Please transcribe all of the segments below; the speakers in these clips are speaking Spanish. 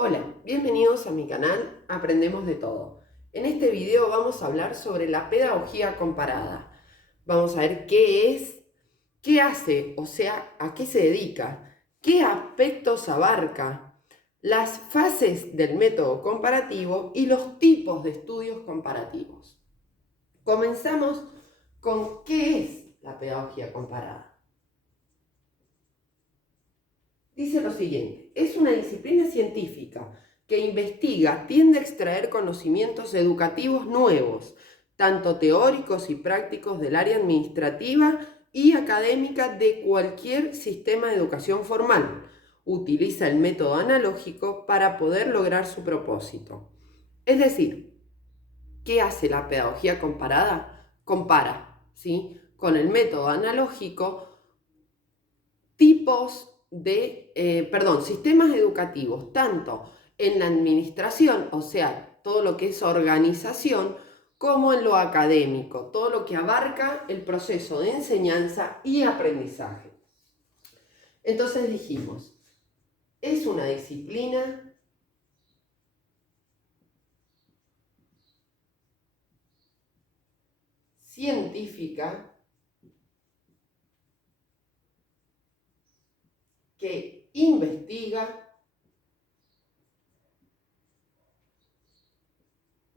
Hola, bienvenidos a mi canal Aprendemos de Todo. En este video vamos a hablar sobre la pedagogía comparada. Vamos a ver qué es, qué hace, o sea, a qué se dedica, qué aspectos abarca, las fases del método comparativo y los tipos de estudios comparativos. Comenzamos con qué es la pedagogía comparada. Dice lo siguiente: es una disciplina científica que investiga, tiende a extraer conocimientos educativos nuevos, tanto teóricos y prácticos del área administrativa y académica de cualquier sistema de educación formal. Utiliza el método analógico para poder lograr su propósito. Es decir, ¿qué hace la pedagogía comparada? Compara, ¿sí?, con el método analógico sistemas educativos, tanto en la administración, o sea, todo lo que es organización, como en lo académico, todo lo que abarca el proceso de enseñanza y aprendizaje. Entonces dijimos, es una disciplina científica que investiga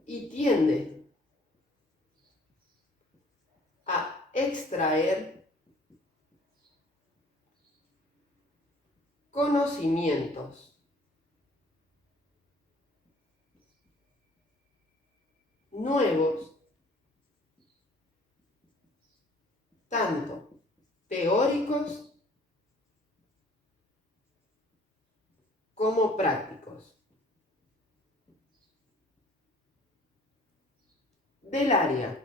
y tiende a extraer conocimientos nuevos, tanto teóricos como prácticos, del área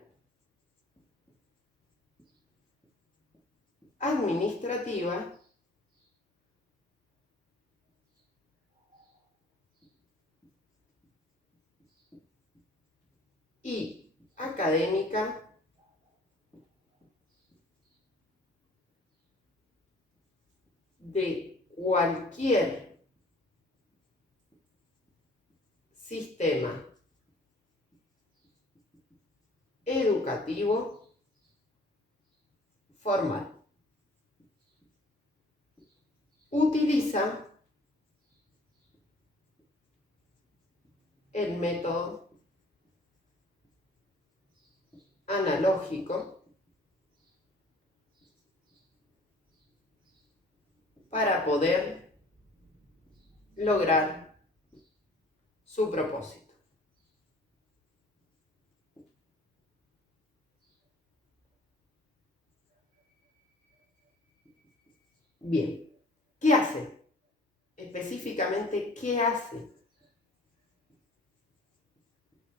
administrativa y académica de cualquier sistema educativo formal. Utiliza el método analógico para poder lograr su propósito. Bien, ¿qué hace? Específicamente, ¿qué hace?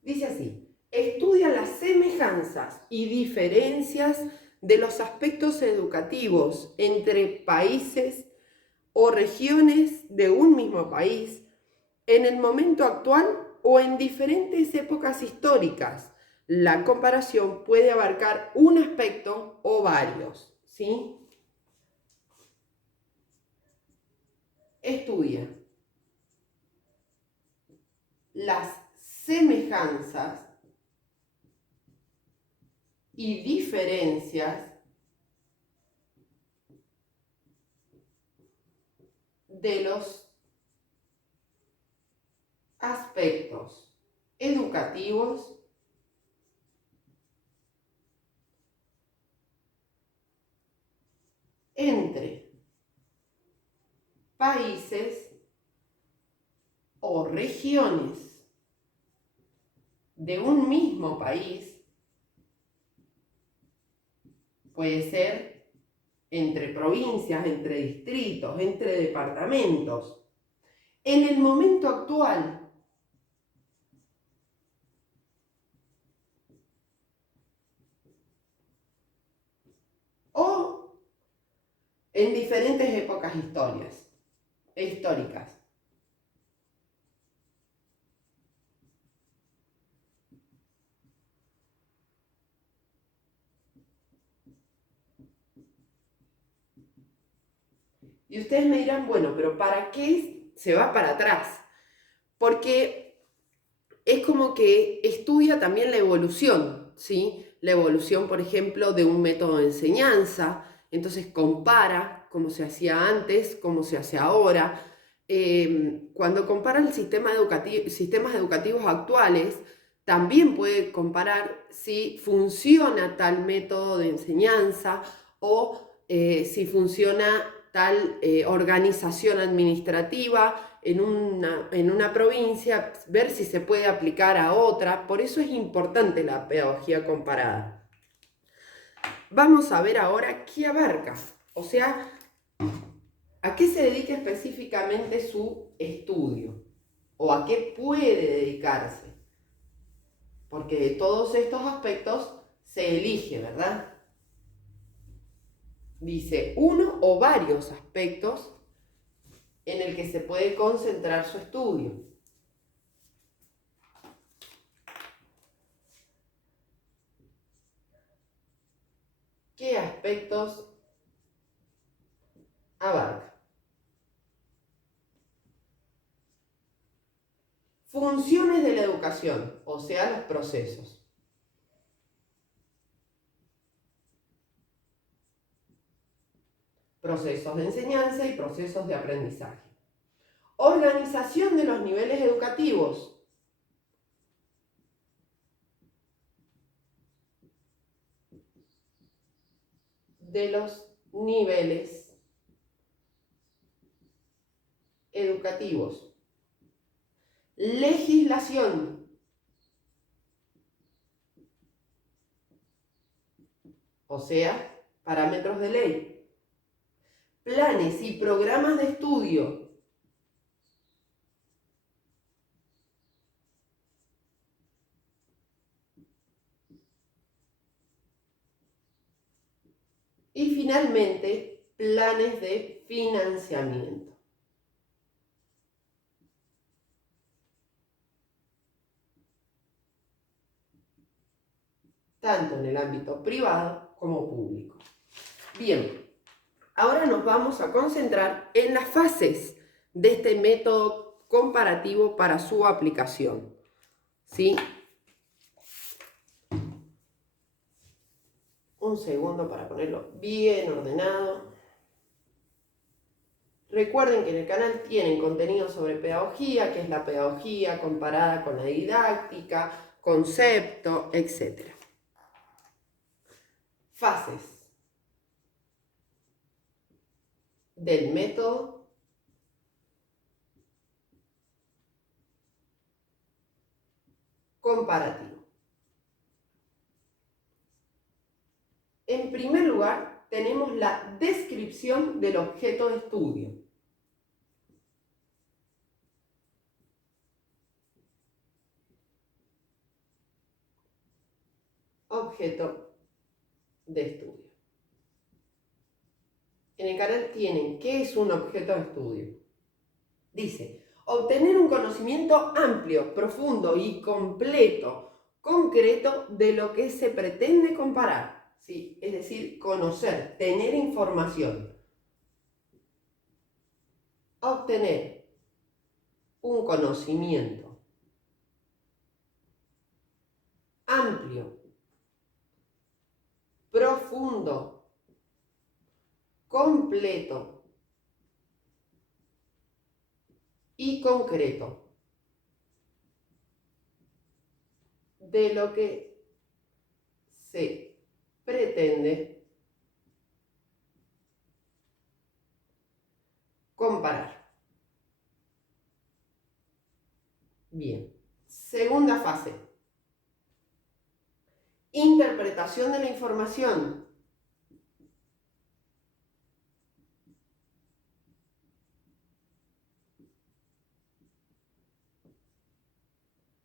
Dice así: estudia las semejanzas y diferencias de los aspectos educativos entre países o regiones de un mismo país en el momento actual o en diferentes épocas históricas. La comparación puede abarcar un aspecto o varios, ¿sí? Estudia las semejanzas y diferencias de los aspectos educativos entre países o regiones de un mismo país. Puede ser entre provincias, entre distritos, entre departamentos. En el momento actual, o en diferentes épocas históricas. Y ustedes me dirán, bueno, pero ¿para qué se va para atrás? porque es como que estudia también la evolución, ¿sí? La evolución, por ejemplo, de un método de enseñanza, entonces compara cómo se hacía antes, cómo se hace ahora. Cuando compara el sistemas educativos actuales, también puede comparar si funciona tal método de enseñanza o si funciona tal organización administrativa en una provincia, ver si se puede aplicar a otra. Por eso es importante la pedagogía comparada. Vamos a ver ahora qué abarca, o sea, a qué se dedica específicamente su estudio o a qué puede dedicarse, porque de todos estos aspectos se elige, ¿verdad? Dice uno o varios aspectos en el que se puede concentrar su estudio. ¿Qué aspectos abarca? Funciones de la educación, o sea, los procesos. Procesos de enseñanza y procesos de aprendizaje. Organización de los niveles educativos. De los niveles educativos. Legislación. O sea, parámetros de ley. Planes y programas de estudio. Y finalmente, planes de financiamiento. Tanto en el ámbito privado como público. Bien, ahora nos vamos a concentrar en las fases de este método comparativo para su aplicación. ¿Sí? Un segundo para ponerlo bien ordenado. Recuerden que en el canal tienen contenido sobre pedagogía, que es la pedagogía comparada con la didáctica, concepto, etc. Fases del método comparativo. En primer lugar, tenemos la descripción del objeto de estudio. Objeto de estudio. En el canal tienen ¿qué es un objeto de estudio? Dice, obtener un conocimiento amplio, profundo y completo, concreto de lo que se pretende comparar. ¿Sí? Es decir, conocer, tener información. Obtener un conocimiento amplio, profundo, completo y concreto de lo que se pretende comparar. Bien, segunda fase. Interpretación de la información.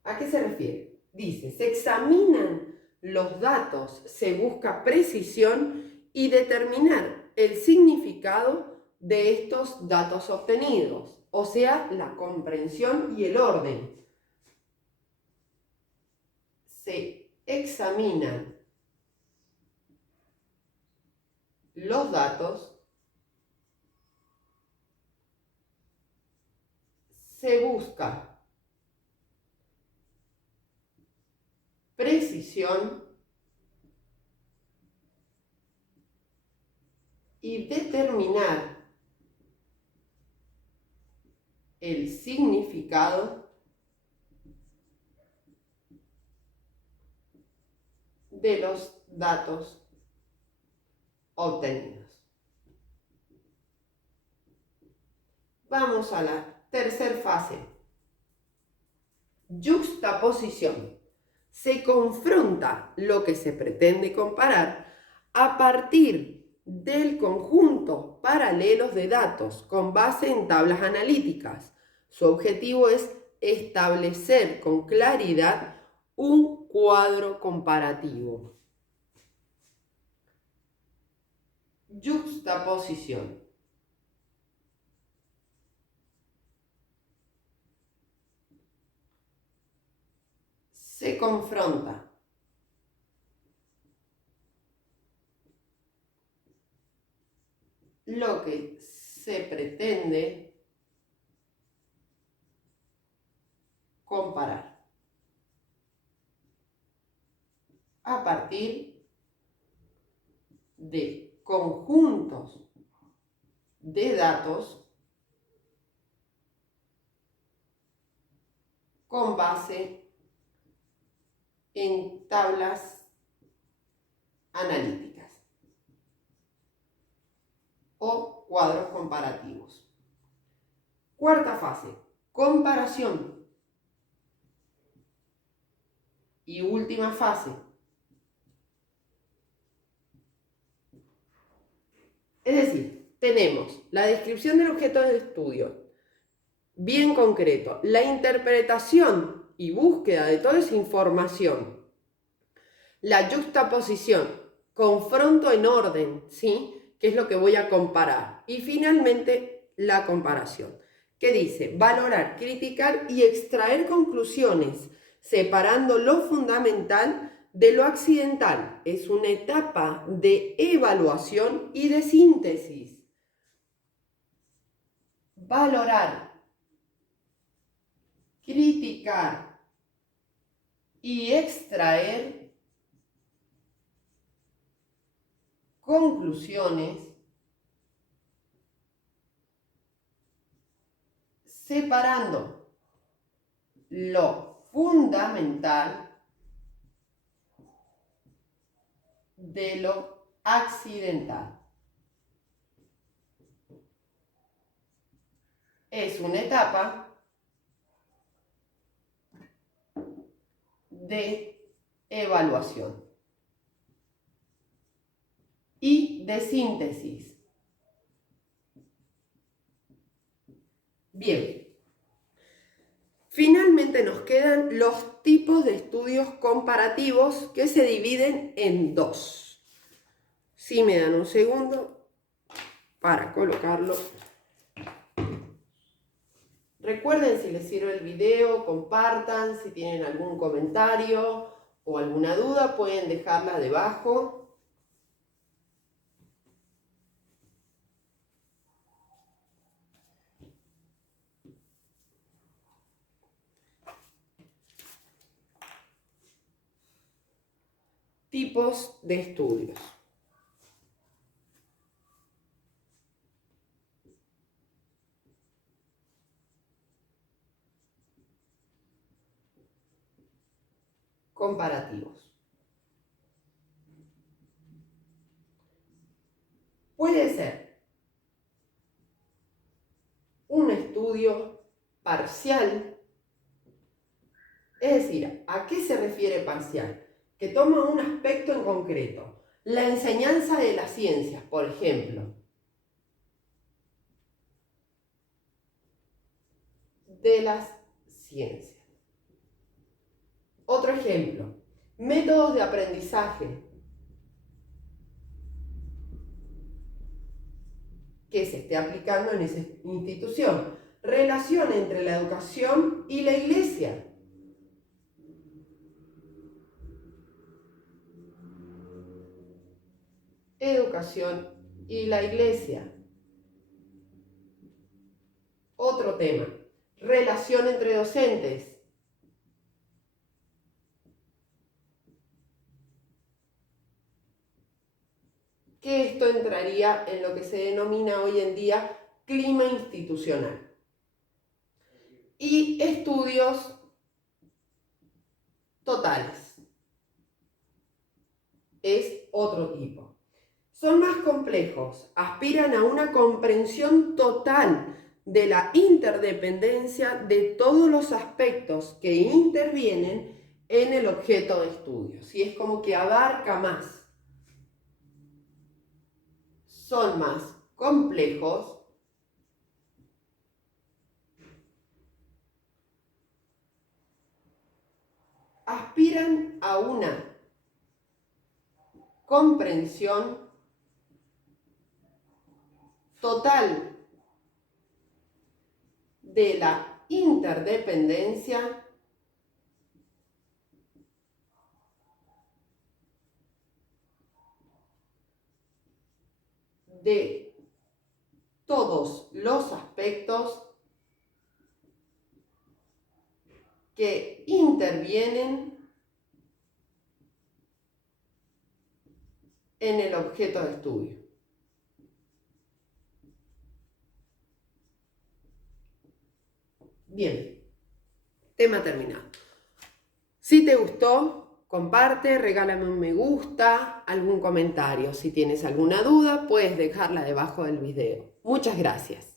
¿A qué se refiere? Dice, se examinan los datos, se busca precisión y determinar el significado de estos datos obtenidos, o sea, la comprensión y el orden. Se examinan los datos, se busca precisión y determinar el significado de los datos obtenidos. Vamos a la tercera fase. Yuxtaposición. Se confronta lo que se pretende comparar a partir del conjunto paralelos de datos con base en tablas analíticas. Su objetivo es establecer con claridad un cuadro comparativo. Yuxtaposición. Se confronta lo que se pretende comparar a partir de conjuntos de datos con base en tablas analíticas o cuadros comparativos. Cuarta fase, comparación. Y última fase, es decir, tenemos la descripción del objeto de estudio, bien concreto, la interpretación y búsqueda de toda esa información, la yuxtaposición, confronto en orden, ¿sí? ¿Qué es lo que voy a comparar? Y finalmente, la comparación, que dice valorar, criticar y extraer conclusiones, separando lo fundamental de lo accidental. Es una etapa de evaluación y de síntesis. Valorar, criticar y extraer conclusiones separando lo fundamental de lo accidental. Es una etapa de evaluación y de síntesis. Bien, finalmente nos quedan los tipos de estudios comparativos que se dividen en dos. Si me dan un segundo para colocarlo. Recuerden, si les sirve el video, compartan, si tienen algún comentario o alguna duda pueden dejarla debajo. Tipos de estudios. Comparativos. Puede ser un estudio parcial, es decir, ¿a qué se refiere parcial? Que toma un aspecto en concreto, la enseñanza de las ciencias, por ejemplo, de las ciencias. Otro ejemplo, métodos de aprendizaje que se esté aplicando en esa institución. Relación entre la educación y la iglesia. Educación y la iglesia. Otro tema, relación entre docentes. que esto entraría en lo que se denomina hoy en día clima institucional. Y estudios totales. Es otro tipo. Son más complejos, aspiran a una comprensión total de la interdependencia de todos los aspectos que intervienen en el objeto de estudio. ¿Sí? Es como que abarca más. Son más complejos, aspiran a una comprensión total de la interdependencia de todos los aspectos que intervienen en el objeto de estudio. Bien, tema terminado. Si te gustó, comparte, regálame un me gusta, algún comentario. Si tienes alguna duda, puedes dejarla debajo del video. Muchas gracias.